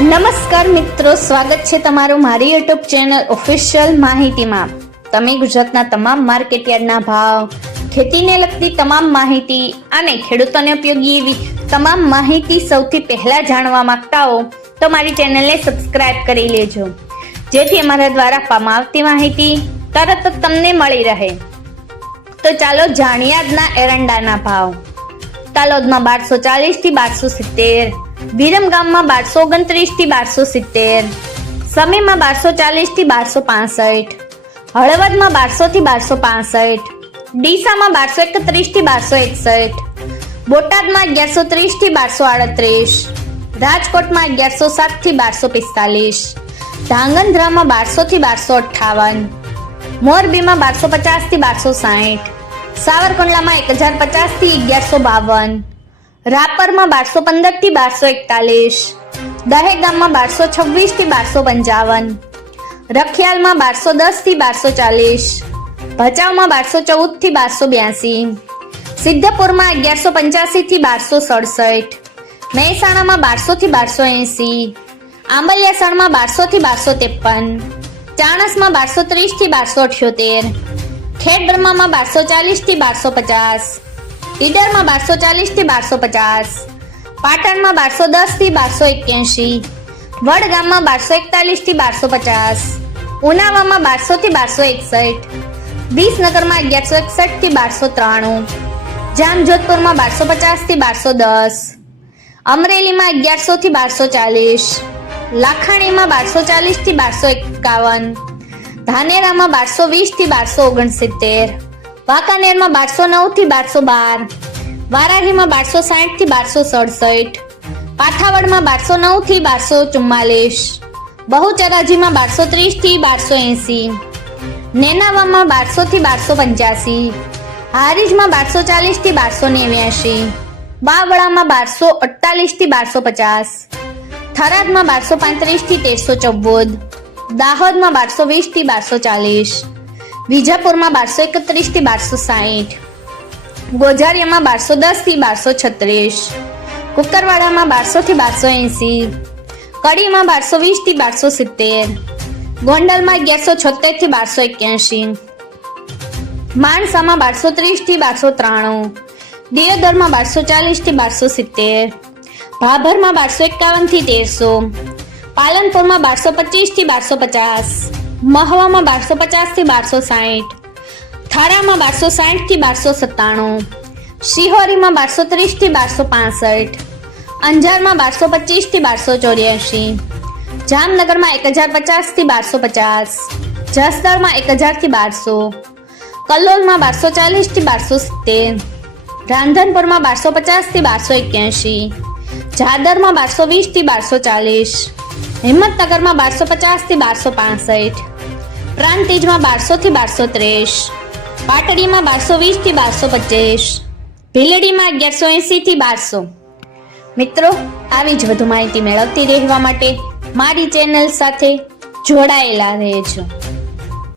નમસ્કાર મિત્રો, સ્વાગત છે તમારું મારી યુટ્યુબ ચેનલ ઓફિશિયલ માહિતીમાં। તમે ગુજરાતના તમામ માર્કેટયાર્ડના ભાવ, ખેતીને લગતી તમામ માહિતી અને ખેડૂતોને ઉપયોગી એવી તમામ માહિતી સૌથી પહેલા જાણવા માંગતા હો તો મારી ચેનલને સબસ્ક્રાઇબ કરી લેજો, જેથી અમારા દ્વારા આપવામાં આવતી માહિતી તરત જ તમને મળી રહે। તો ચાલો જાણીએ આજના એરંડાના ભાવ। તાલોદમાં 1240 થી 1270, વિરમગામમાં 1229 થી 1270, સમીમાં 1240 થી 1265, હળવદમાં 1200 થી 1265, ડીસામાં 1231 થી 1261, બોટાદમાં 1130 થી 1238, રાજકોટમાં 1107 થી 1245, ધાંગધ્રામાં 1200 થી 1258, મોરબીમાં 1250 થી 1260, સાવરકુંડલામાં 1050 થી 1152, રાપરમાં 1215 થી 1241, દહેગામમાં 1226 થી 1255, રખિયાલમાં 1210 થી 1240, ભચાઉમાં 1214 થી 1282, સિદ્ધપુરમાં 1185 થી 1267, મહેસાણામાં 1200 થી 1280, આંબલિયાસણમાં 1200 થી 1253, ચાણસમાં 1230 થી 1278, ખેડબ્રહ્મામાં 1240 થી 1250, ઈડરમાં 1240 થી 1250, પાટણમાં 1210 થી 1281, વડગામમાં 1241 થી 1250, ઉનાવામાં 1200 થી 1261, વિસનગરમાં 1161 થી 1293, જામજોધપુરમાં 1250 થી 1210, અમરેલીમાં 1100 થી 1240, લાખાણીમાં 1240 થી 1251, ધાનેરામાં 1220 થી 1269, વાંકાનેરમાં 1209 થી 1212, વારાહીમાં 1260 થી 1267, પાથાવડમાં 1209 થી 1244, બહુચરાજીમાં 1230 થી 1280, નેનાવામાં 1200 થી 1285, હારીજમાં 1240 થી 1289, બાવળામાં 1248 થી 1250, થરાદમાં 1235 થી 1314, દાહોદમાં 1220 થી 1240, વિજાપુરમાં 1231 થી 1260, ગોઝારિયામાં 1210 થી 1236, કુકરવાડામાં 1200 થી 1280, કડીમાં 1220 થી 1270, ગોંડલમાં 1176 થી 1281, માણસામાં 1230 થી 1293, દિયોદરમાં 1240 થી 1270, ભાભરમાં 1251 થી 1300, પાલનપુરમાં 1225 થી 1250, મહવામાં 1250 થી 1260, થારામાં 1260 થી 1297, શિહોરીમાં 1230 થી 1265, અંજારમાં 1225 થી 1284, જામનગરમાં 1050 થી 1250, જસદણમાં 1000 થી 1200, કલોલમાં 1240 થી 1270, રાંધનપુરમાં 1250 થી 1281, જાદરમાં 1220 થી 1240, હિંમતનગરમાં 1250 થી 1265, પ્રાંતિજમાં 1200 થી 1230, પાટડીમાં 1220 થી 1225, ભીલડીમાં 1180 થી 1200। મિત્રો, આવી જ વધુ માહિતી મેળવતી રહેવા માટે મારી ચેનલ સાથે જોડાયેલા રહેજો।